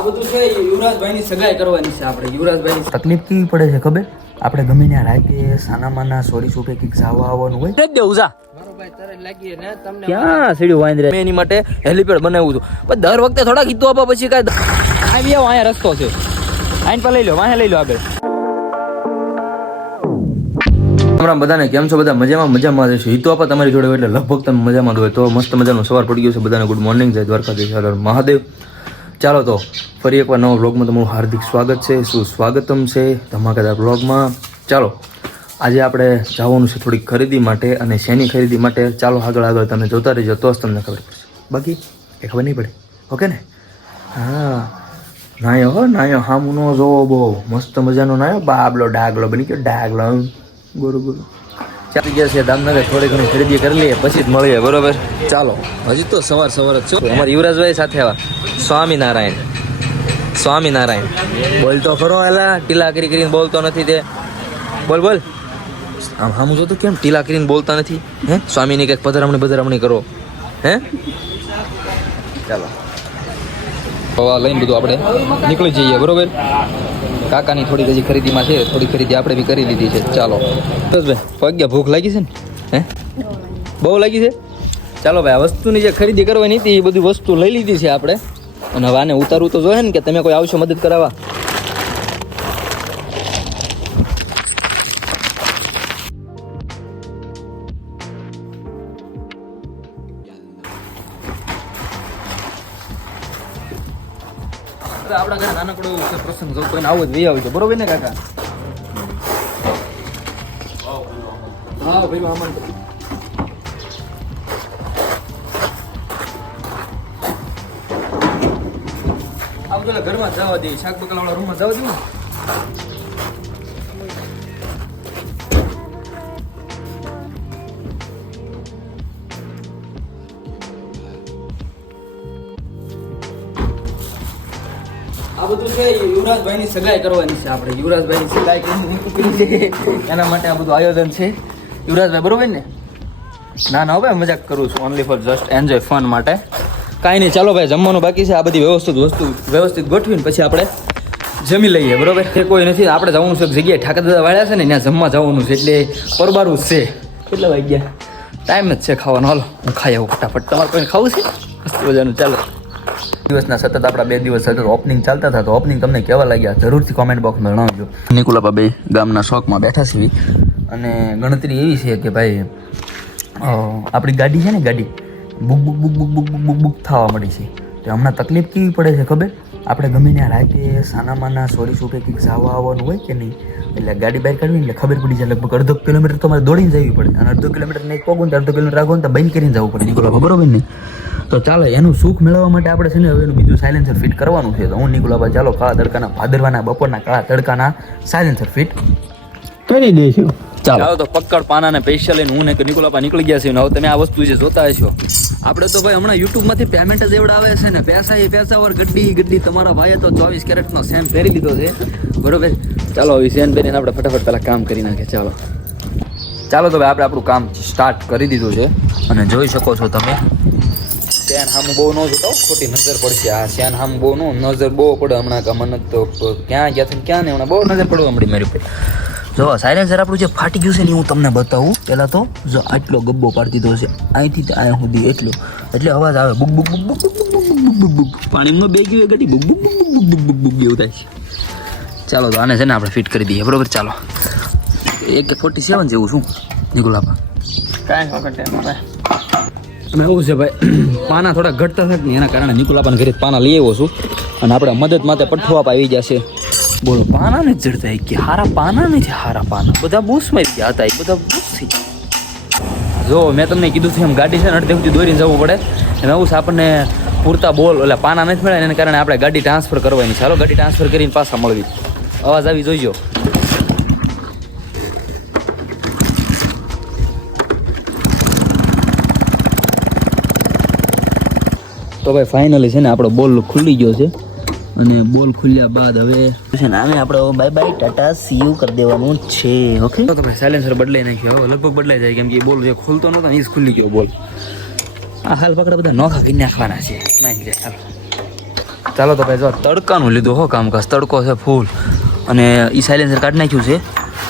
આ બધું છે યુવરાજભાઈની સગાઈ કરવાની છે આપણે. યુવરાજભાઈની તકલીફ કેવી પડે છે ખબર? આપણે ગમે ત્યાં રાતે સાનામાના સોરી સુપે કંઈક જવા આવવાનું હોય દેવું જા મારો ભાઈ તરત લાગી ને તમને ક્યાં સીડ્યું વાંદરે મેં એની માટે હેલિપેડ બનાવ્યું હતું. પણ દર વખતે થોડા કીધું આપા પછી કાંઈ આવી આવો. અહીંયા રસ્તો છે, આઈન પર લઈ લો, વાંહે લઈ લો આગળ. બધાને કેમ છો? બધા મજામાં રહેશે. હિતો આપા તમારી જોડે એટલે લગભગ તમે મજામાં હોય તો મસ્ત મજાનું સવાર પડી ગયું છે. બધાને ગુડ મોર્નિંગ, જય દ્વારકાધીશ, હર હર મહાદેવ. ચાલો તો ફરી એકવાર નવા વ્લોગમાં તમારું હાર્દિક સ્વાગત છે. સુસ્વાગતમ છે ધમાકેદાર વ્લોગમાં. ચાલો આજે આપણે જવાનું છે થોડીક ખરીદી માટે. અને શેની ખરીદી માટે ચાલો આગળ તમે જોતા રહીજો તો જ તમને ખબર પડશે. બાકી એ ખબર નહીં પડે. ઓકે ને? હા નાયો હામુનો જોવો બહુ મસ્ત મજાનો નાયો. બાબલો ડાગલો બની ગયો, ડાગલો બરોબર. ચાલી ગયા છે દામનગર, થોડી ઘણી ખરીદી કરી લઈએ પછી જ મળીએ. બરોબર, ચાલો. હજી તો સવાર જ છો. અમારા યુવરાજભાઈ સાથે આવા સ્વામિનારાયણ બોલતો ખરો. એલા ટીલા કરીને બોલતો નથી તે. બોલ આમ હામું જોતો કેમ ટીલા કરીને બોલતા નથી? હે સ્વામીની કંઈક પધરામણી કરો. હે ચાલો લઈને બધું આપણે નીકળી જઈએ. બરોબર, કાકાની થોડી હજી ખરીદીમાં છે, થોડી ખરીદી આપણે બી કરી લીધી છે. ચાલો બસ ભાઈ, પગ્યા ભૂખ લાગી છે ને? હે બહુ લાગી છે. ચાલો ભાઈ, આ વસ્તુની જે ખરીદી કરવાની હતી એ બધી વસ્તુ લઈ લીધી છે આપણે. અને હવે આને ઉતારવું તો જોઈએ ને કે તમે કોઈ આવશો મદદ કરાવવા. આપણા ઘરે નાનકડો પ્રસંગ જો કોઈને આવો જ વી આવજો. બરોબર ને કાકા? હા ભાઈ આમંત્રણ. આવજો ને ઘરમાં જવા દે, શાક બકાલાવાળા રૂમમાં જવા દે ને. આ બધું છે યુવરાજભાઈની સગાઈ કરવાની છે આપણે. યુવરાજભાઈની સગાઈ કરી એના માટે આ બધું આયોજન છે. યુવરાજભાઈ બરોબર ને? ના હવે મજાક કરું છું, only for just enjoy fun માટે. કાંઈ નહીં, ચાલો ભાઈ જમવાનું બાકી છે. આ બધી વ્યવસ્થિત ગોઠવીને પછી આપણે જમી લઈએ. બરોબર, તે કોઈ નથી. આપણે જવાનું છે એક જગ્યાએ ઠાકર દાદા વાળ્યા છે ને, ત્યાં જમવા જવાનું છે. એટલે પરબારું જ છે. કેટલા વાગ્યા? ટાઈમ જ છે ખાવાનો. હાલો હું ખાઈ આવું ફટાફટ. તમારે કોઈને ખાવું છે? મસ્ત મજાનું. ચાલો. દિવસના સતત આપણા 2 દિવસ સતત ઓપનિંગ ચાલતા હતા. તો ઓપનિંગ તમને કેવા લાગ્યા જરૂરથી કોમેન્ટ બોક્સમાં જણાવજો. નિકુલાપા બે ગામના શોખમાં બેઠા છીએ. અને ગણતરી એવી છે કે ભાઈ આપણી ગાડી છે ને, ગાડી બુક થવા મળી છે. તો હમણાં તકલીફ કેવી પડે છે ખબર? આપણે ગમે ત્યાં રાતે સાનામાના સોરી સુપે કંઈક જવા આવવાનું હોય કે નહીં, એટલે ગાડી બહાર કાઢવી એટલે ખબર પડી જાય. લગભગ અડધો કિલોમીટર તો મારે દોડીને જવી પડે. અને અડધો કિલોમીટર નહીં પગું તો અડધો કિલોમીટર આગળ તો બંધ કરીને જવું પડે. નિકુલાપા બરોબર ને? તો ચાલો એનું સુખ મેળવવા માટે આપણે છે ને હવે એનું બીજું સાયલેન્સર ફિટ કરવાનું છે. તો હું નિકુલાપા ચાલો કાળા તડકાના ભાદરવાના બપોરના કાળા તડકાના સાયલેન્સર ફિટ કરી દઈશું. ચાલો તો પક્કડ પાના ને પૈસા લઈને હું ને નિકુલાપા નીકળી ગયા છે. હવે તમે આ વસ્તુ જે જોતા હશો, આપણે તો ભાઈ હમણાં યુટ્યુબમાંથી પેમેન્ટ જ એવડા આવે છે ને, પૈસા ઓર ગड्डी તમારા ભાઈએ તો 24 કેરેટનો સેમ પહેરી લીધો છે. બરોબર, ચાલો હવે સેન પહેરીને આપણે ફટાફટ પહેલાં કામ કરી નાખીએ. ચાલો તો ભાઈ આપણે આપણું કામ સ્ટાર્ટ કરી દીધું છે. અને જોઈ શકો છો તમે શેન હામું બહુ ન જોતો, ખોટી નજર પડશે. આ શેન હામું બહુ નજર બહુ પડે હમણાં. કે મને તો ક્યાં ગયા છે ક્યાં ને હમણાં બહુ નજર પડવા મળી મારી ઉપર. જો સાયલેન્સર આપણું જે ફાટી ગયું છે ને હું તમને બતાવું. પહેલાં તો જો આટલો ગબ્બો પાડી દીધો છે, અહીંથી અહીંયા સુધી એટલો. એટલે અવાજ આવે book book book book book book. પાણીમાં બે ગયું ગાડી book book book book book book એવું થાય છે. ચાલો તો આને છે ને આપણે ફિટ કરી દઈએ. બરોબર, ચાલો. 147 જેવું શું નિકુલાપા? કાંઈ વખત એમાં એવું છે ભાઈ, પાના થોડા ઘટતા થાય ને એના કારણે નિકુલાપાને ઘરે પાના લઈ આવ્યો છું. અને આપણે મદદ માટે પઠવા આવી જશે. બોલો, પાના નથી જડતા કે હારા પાના નથી. હારા પાના બધા બૂસ મારી ગયા હતા. એ બધા બૂસ થઈ ગયા. જો મેં તમને કીધું છે એમ ગાડી છે ને અડધે સુધી દોરીને જવું પડે. એમ એવું છે આપણને પૂરતા બોલ એટલે પાના નથી મળે એના કારણે આપણે ગાડી ટ્રાન્સફર કરવાની. ચાલો ગાડી ટ્રાન્સફર કરીને પાછા મળવી. અવાજ આવી જોઈજો. તો ભાઈ ફાઇનલી છે ને આપણો બોલ ખુલી ગયો છે. અને બોલ ખુલ્યા બાદ હવે છે ને આને આપણે બાય બાય ટાટા સીયુ કરી દેવાનું છે. ઓકે, તો ભાઈ સાયલેન્સર બદલાઈ નાખ્યો. હવે લગભગ બદલાઈ જાય કેમ કે બોલ જે ખુલતો નહોતો એ જ ખુલી ગયો બોલ. આ હાલ પકડા બધા નોખા કરી નાખવાના છે. નાખી જાય. ચાલો તો ભાઈ જો તડકાનું લીધું હો કામકાજ, તડકો છે ફૂલ, અને એ સાયલેન્સર કાઢી નાખ્યું છે,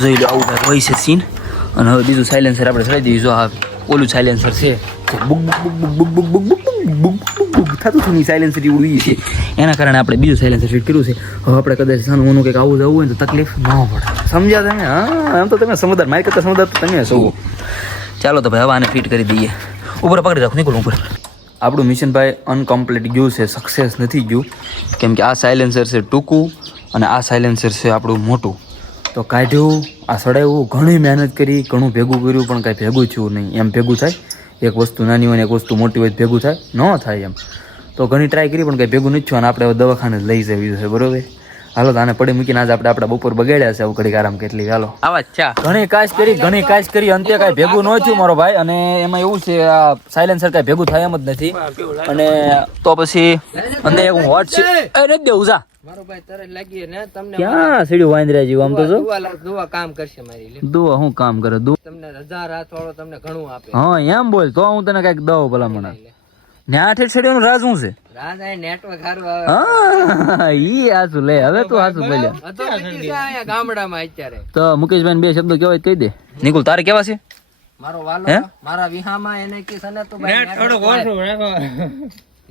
જોઈ લો આવું કાંઈક હોય છે સીન. અને હવે બીજું સાયલેન્સર આપણે ચડાવી દઈએ. જો આ ઓલું સાયલેન્સર છે book book book book book book book book book થતું હતું ને સાયલેન્સર ઉડી છે, એના કારણે આપણે બીજું સાયલેન્સર ફિટ કર્યું છે. હવે આપણે કદાચ સાનું ઓનું કંઈક આવું જવું હોય તો તકલીફ ન પડે. સમજ્યા તમે? હા, એમ તો તમે સમજદાર, મારી કરતાં સમજદાર તો તમે સૌ. ચાલો તો ભાઈ હવે આને ફિટ કરી દઈએ. ઉપર પકડી રાખો, નીકળો ઉપર. આપણું મિશન ભાઈ અનકમ્પ્લીટ ગયું છે, સક્સેસ નથી ગયું, કેમ કે આ સાયલેન્સર છે ટૂંકું અને આ સાયલેન્સર છે આપણું મોટું. તો કાઢ્યું, આ સડાવ્યું, ઘણી મહેનત કરી, ઘણું ભેગું કર્યું, પણ કાંઈ ભેગું થયું નહીં. એમ ભેગું થાય? એક વસ્તુ નાની હોય ને એક વસ્તુ મોટી હોય ભેગું થાય? ન થાય એમ. તો ઘણી ટ્રાય કરી પણ કંઈ ભેગું નથી થયું, અને આપણે હવે દવાખાને લઈ જવી છે. બરોબર? હાલો તો આને પડી મૂકીને આજે આપણે આપણા બપોર બગાડ્યા છે. આવું ઘડીક આરામ કેટલી. હાલો આવા ચા ઘણી કાશ કરી અંતે કાંઈ ભેગું ન થયું મારો ભાઈ. અને એમાં એવું છે આ સાયલેન્સર કાંઈ ભેગું થાય એમ જ નથી. અને તો પછી અંદર એક હોટ છે, નથી દેવું જા મારો ભાઈ તરત લાગી ને તમને ક્યાં સીડ્યું વાંદરા જેવું. આમ તો જો દુઆ કામ કરશે મારી લે. દુઆ હું કામ કરે? તમને 1000 હાથ વાળો તમને ઘણું આપે. હા એમ બોલ તો હું તને કઈક દઉં ભલામણ. ન્યા ઠેઠ છેડ્યાનું રાજ શું છે? રાજ આ નેટવર્ક સારું આવે. હા ઈ હાસુ લે. હવે તું હાસુ બોલ્યા. હતો નથી આ ગામડામાં અત્યારે. તો મુકેશભાઈ બે શબ્દો કહેવાય કહી દે. નિકુલ તારે કેવા છે? મારો વાલો મારા વિહામાં એને કે સને તો ભાઈ નેટ થોડો ઓછો રાખો.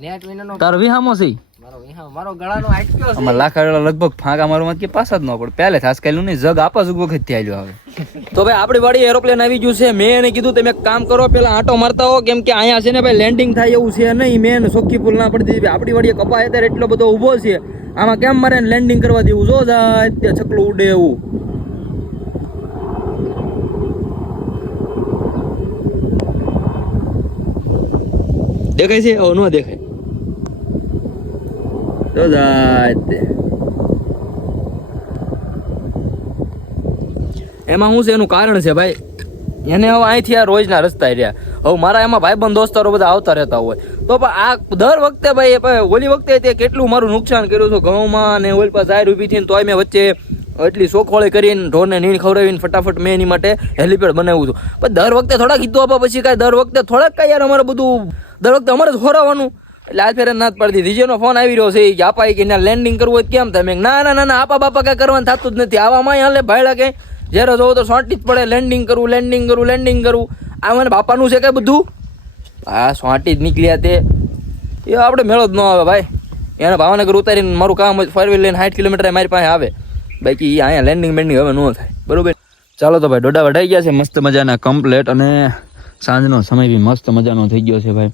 નેટ વિનાનો તારો વિહામો છે? મારો વિહામ મારો ગળાનો આટક્યો છે. અમાર લાખાડેલા લગભગ ફાંકા મારું મત કે પાછા જ ન પડે. પહેલે ખાસ કઈલું નહીં, જગ આપા જ વખત થી આવ્યો આવે. તો ભાઈ આપણી વાડી એરોપ્લેન આવી ગયું છે. મેં એને કીધું તમે એક કામ કરો, પેલા આંટો મારતા હો, કેમ કે અહીંયા છે ને ભાઈ લેન્ડિંગ થાય એવું છે નહીં. મેં એને સોખી પુલ ના પડી દીધી. આપણી વાડીએ કપા અત્યારે એટલો બધો ઊભો છે, આમાં કેમ મારે લેન્ડિંગ કરવા દેવું? જો જાય ત્યાં છકલું ઉડે એવું. દેખાય છે? ઓ ન દેખાય. તો એમાં શું છે, એનું કારણ છે ભાઈ. એને હવે અહીંથી આ રોજના રસ્તા રહ્યા. હવે મારા એમાં ભાઈબંધ દોસ્તારો બધા આવતા રહેતા હોય, તો પણ આ દર વખતે ભાઈ ઓલી વખતે તે કેટલું મારું નુકસાન કર્યું છે ઘઉંમાં, અને ઓલી પાસે જાહેર ઊભી થઈને તોય મેં વચ્ચે એટલી સોખોળી કરીને ઢોરને નીણ ખવડાવીને ફટાફટ મેં એની માટે હેલિપેડ બનાવ્યું હતું. પણ દર વખતે થોડા કીધું આપા પછી કાંઈ દર વખતે થોડાક કાંઈ યાર અમારે બધું દર વખતે અમારે જ ખોરાવાનું. એટલે આજ ફેર ના જ પડતી. વિજયનો ફોન આવી રહ્યો છે કે આપા કે ના લેન્ડિંગ કરવું હોય કેમ થાય? ના ના ના આપા બાપા કાંઈ કરવાનું થતું જ નથી. આવામાં હાલે ભાઈડા કંઈ જ્યારે જોવો તો સોંટી જ પડે. લેન્ડિંગ કરવું. આ મને બાપાનું છે કાંઈ બધું? આ સોંટી જ નીકળ્યા તે એ આપણે મેળો જ ન આવે ભાઈ. એને ભાવનગર ઉતારીને મારું કામ ફોર વ્હીલ લઈને 60 કિલોમીટર મારી પાસે આવે. બાકી અહીંયા લેન્ડિંગ બેન્ડિંગ હવે ન થાય. બરોબર? ચાલો તો ભાઈ ડોડા વઢાઈ ગયા છે મસ્ત મજાના કમ્પ્લેટ, અને સાંજનો સમય બી મસ્ત મજાનો થઈ ગયો છે ભાઈ.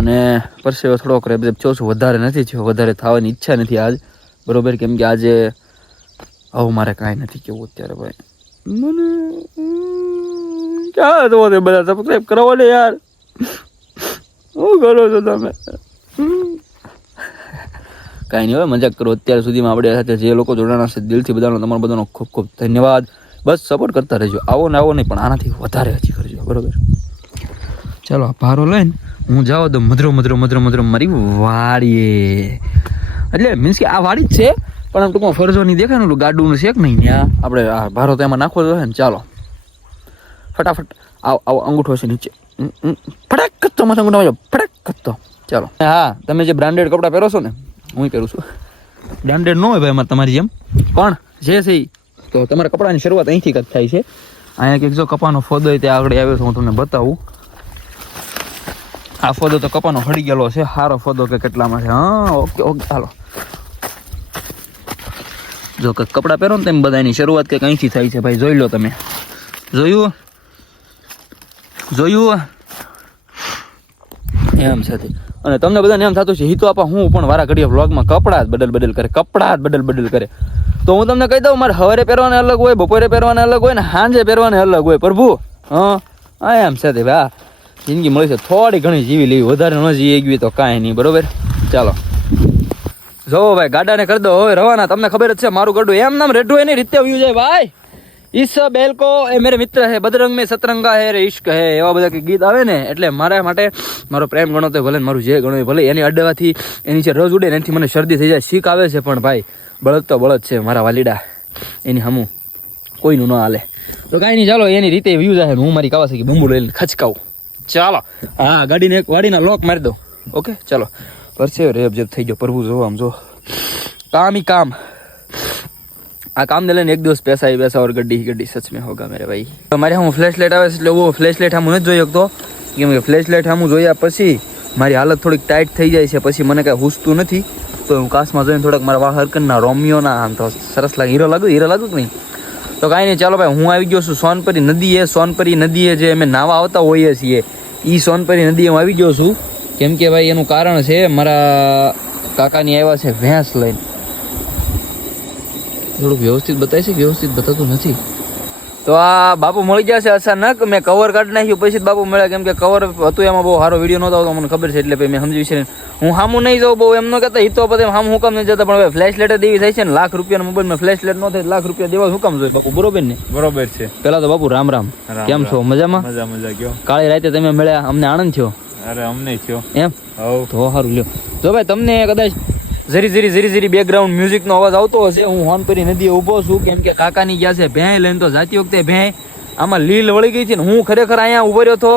અને પરસેવો થોડોક રેબઝેબ થયો છું, વધારે નથી થયો, વધારે થવાની ઈચ્છા નથી આજ. બરોબર? કેમ કે આજે હવે મારે કાંઈ નથી કેવું અત્યારે ભાઈ. મને ક્યાં જોવો છે બધા? સબસ્ક્રાઈબ કરો ને યાર. શું કરો છો તમે? કાંઈ નહીં, હવે મજાક કરો. અત્યાર સુધીમાં આપણે સાથે જે લોકો જોડાણા છે દિલથી બધાનો તમારો બધાનો ખૂબ ખૂબ ધન્યવાદ. બસ સપોર્ટ કરતા રહેજો. આવો ને આવો નહીં, પણ આનાથી વધારે હજી કરજો. બરોબર? ચાલો ભારો લઈને હું જાવ તો મધરો મારી વાડીએ. એટલે મીન્સ કે આ વાડી જ છે, પણ આમ ટૂંકમાં ફરજો નહીં દેખાય ને ગાડું છે કે નહીં ત્યાં આપણે આ ભારો તો એમાં નાખવો જોઈએ ને. ચાલો ફટાફટ આવો અંગૂઠો છે નીચે, ફટાક કરતો માથા અંગૂઠો ફટાક કરતો. ચાલો હા, તમે જે બ્રાન્ડેડ કપડાં પહેરો છો ને, હું પહેરું છું. બ્રાન્ડેડ ન હોય ભાઈ અમારે તમારી જેમ, પણ જે છે તો તમારા કપડાની શરૂઆત અહીંથી જ થાય છે. અહીંયા કંઈક જો કપાનો ફોદો હોય ત્યાં આગળ આવ્યો છે, હું તમને બતાવું. આ ફોદો તો કપાનો હળી ગયેલો છે, સારો ફોદો કે કેટલામાં છે. હા ઓકે હાલો. જો કંઈક કપડાં પહેરો ને તેમ બધાની શરૂઆત કંઈક અહીંથી થાય છે ભાઈ. જોઈ લો તમે. જોયું એમ છે. અને તમને બધાને એમ થતું છે હિતો આપા હું પણ વારા ઘડીએ વ્લોગમાં કપડાં જ બદલ કરે. તો હું તમને કહી દઉં, મારે સવારે પહેરવાને અલગ હોય, બપોરે પહેરવાને અલગ હોય, ને સાંજે પહેરવાને અલગ હોય. પ્રભુ હા એમ છે તે ભાઈ. જિંદગી મળી છે થોડી ઘણી જીવી લેવી, વધારે ન જીવી ગઈ તો કાંઈ નહીં. બરોબર? ચાલો જો ભાઈ ગાડાને કરી દો હવે રવાના. તમને ખબર જ છે મારું ગાડું એમ નામ રેડું એની રીતે વ્યૂ જાય ભાઈ. ઈસ બેલ કો એ મેરે મિત્ર હે, બદરંગ મેં સતરંગા હે રે ઇશ્ક હે, એવા બધા ગીત આવે ને, એટલે મારા માટે મારો પ્રેમ ગણો તો ભલે, મારું જે ગણો ભલે. એની અડવાથી એની જે રજ ઉડે ને એનાથી મને શરદી થઈ જાય, શીખ આવે છે, પણ ભાઈ બળદ તો બળદ છે મારા વાલીડા. એની હમું કોઈનું ન હાલે. તો કાંઈ નહીં, ચાલો એની રીતે વ્યૂ જાય. હું મારી કાવાસાકી બંબુ લઈને ખચકાવું. ચાલો હા, ગાડીને એક વાડીના લોક મારી દો. ઓકે ચાલો પરસે રેબ જેબ થઈ ગયો પ્રભુ જો આમ જો काम ही काम આ કામ ને લઈને એક દિવસ પૈસા ही पैसा और गड्डी ही गड्डी सच में होगा मेरे भाई અમારે હું ફ્લેશ લાઇટ આવે એટલે वो ફ્લેશ લાઇટ હું નથી જોઈ શકતો કેમ કે ફ્લેશ લાઇટ હું જોયા પછી મારી હાલત થોડીક ટાઈટ થઈ જાય છે પછી મને કાંઈ હુસતું નથી તો હું કાશમાં જોઈને થોડાક મારા વાહ હરકનના રોમિયોના આમ તો સરસ લાગે હીરો લાગુ કે નહીં તો કાંઈ નહીં ચાલો ભાઈ હું આવી ગયો છું સોનપરી નદીએ જે અમે નાવા આવતા હોઈએ છીએ એ સોનપરી નદીએ હું આવી ગયો છું કેમ કે ભાઈ એનું કારણ છે મારા કાકાની આવ્યા છે ભેંસ લઈને થોડુંક વ્યવસ્થિત બતાવી છે વ્યવસ્થિત બતાતું નથી તો આ બાપુ મળી ગયા છે અચાનક મેં કવર કાઢી નાખ્યું પછી જ બાપુ મળ્યા કેમ કે કવર હતું એમાં બહુ સારો વિડીયો નહોતો આવતો મને ખબર છે એટલે પછી મેં સમજી છે હું સામું નહીં જાઉં બહુ એમ ન કહેતા હિતો પછી સામું હું કામ નહીં જતા પણ હવે ફ્લેશ લાઇટ દેવી થાય છે ને લાખ રૂપિયાના મોબાઈલમાં ફ્લેશ લાઇટ ન થાય લાખ રૂપિયા દેવા શું કામ જોઈએ બાપુ બરોબર ને બરોબર છે પેલા તો બાપુ રામ રામ કેમ છો મજામાં મજા ગયો કાળી રાતે તમે મળ્યા અમને આનંદ થયો અરે અમને થયો એમ હવ તો સારું લ્યો જો ભાઈ તમને કદાચ જરી બેકગ્રાઉન્ડ મ્યુઝિકનો અવાજ આવતો હશે હું હોનપરી નદીએ ઊભો છું કેમ કે કાકાની ગયા છે ભેં લઈને તો જાતી વખતે ભેં આમાં લીલ વળી ગઈ છે ને હું ખરેખર અહીંયા ઉભો રહ્યો હતો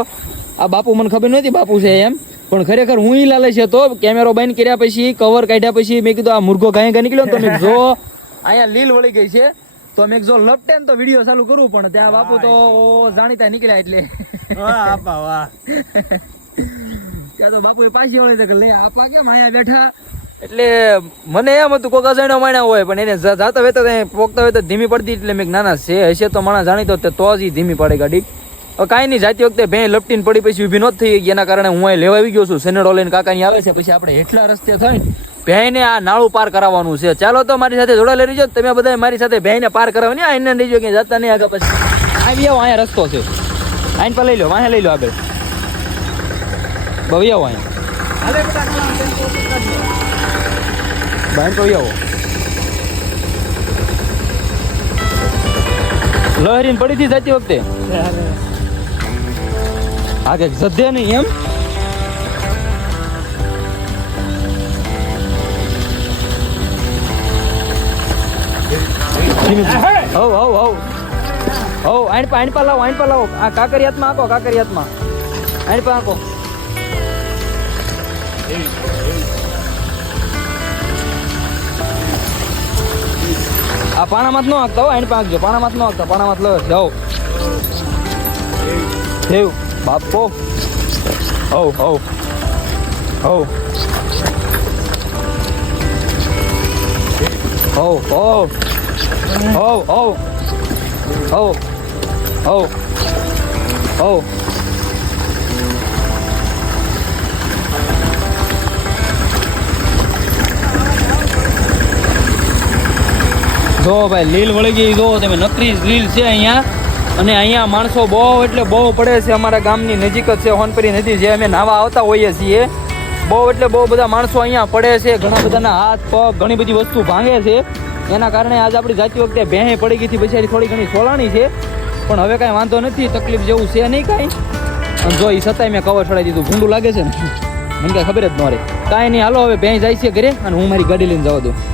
આ બાપુ મને ખબર નહોતી બાપુ છે એમ પણ ખરેખર હું ઈ લાલચ હતો કેમેરો બંધ કર્યા પછી કવર કાઢ્યા પછી મેં કીધું આ મુર્ગો ગાય નીકળ્યો તો મેં જો અહીંયા લીલ વળી ગઈ છે તો મેં જો લપટે ને તો વિડીયો ચાલુ કરવું પણ ત્યાં બાપુ તો જાણીતા નીકળ્યા એટલે ત્યાં તો બાપુ પાછી વળી કે લે આપા કેમ અહીંયા બેઠા એટલે મને એમ હતું કોક અજાણ્યો માણ્યા હોય પણ એને જાતા હોય તો પોકતા હોય તો ધીમી પડતી એટલે મેં નાના છે હશે તો માણસ જાણીતો તો જ ધીમી પડે ગાડી કાંઈ નહીં જાતી વખતે ભેં લપટીને પડી પછી ઊભી નહોતી થઈ ગઈ એના કારણે હું અહીં લેવા આવી ગયો છું સેનેડો લઈને કાકાની આવે છે પછી આપણે હેઠલા રસ્તે થઈને ભેંને આ નાળું પાર કરાવવાનું છે ચાલો તો મારી સાથે જોડાયેલા રહીજો તમે બધા મારી સાથે ભેંને પાર કરાવવાની આ એને રહીજો કે જતા નહીં આગળ પછી આવી આવો અહીંયા રસ્તો છે આઈન પર લઈ લો વાહે લઈ લો આગળ બહુ આવો અહીંયા બાઈન તો આવો લહેરીને પડી હતી જતી વખતે હા કે જધે નહીં એમ આઈન પા લાવો આ કાકરિયાતમાં આંકો આઈન પા આંકો આ પાણામાં ન હાંકતા હોય એને પાંચજો પાણામાં ન હાંકતા પાણામાં લો જાઓ થયું બાપો હવ જો ભાઈ લીલ વળી ગઈ જો તમે નકરી લીલ છે અહીંયા અને અહીંયા માણસો બહુ એટલે બહુ પડે છે અમારા ગામની નજીક જ છે હોનપરી નદી જે અમે નાવા આવતા હોઈએ છીએ બહુ એટલે બહુ બધા માણસો અહીંયા પડે છે ઘણા બધાના હાથ પગ ઘણી બધી વસ્તુ ભાંગે છે એના કારણે આજે આપણી જાતી વખતે ભેં પડી ગઈ હતી બિચારી થોડી ઘણી સોલાણી છે પણ હવે કાંઈ વાંધો નથી તકલીફ જેવું છે નહીં કાંઈ અને જો એ છતાંય મેં કવર ચડાવી દીધું ભૂંડું લાગે છે ને મને કાંઈ ખબર જ ન રહે કાંઈ નહીં હાલો હવે ભેં જાય છે ઘરે અને હું મારી ગાડી લઈને જવા દઉં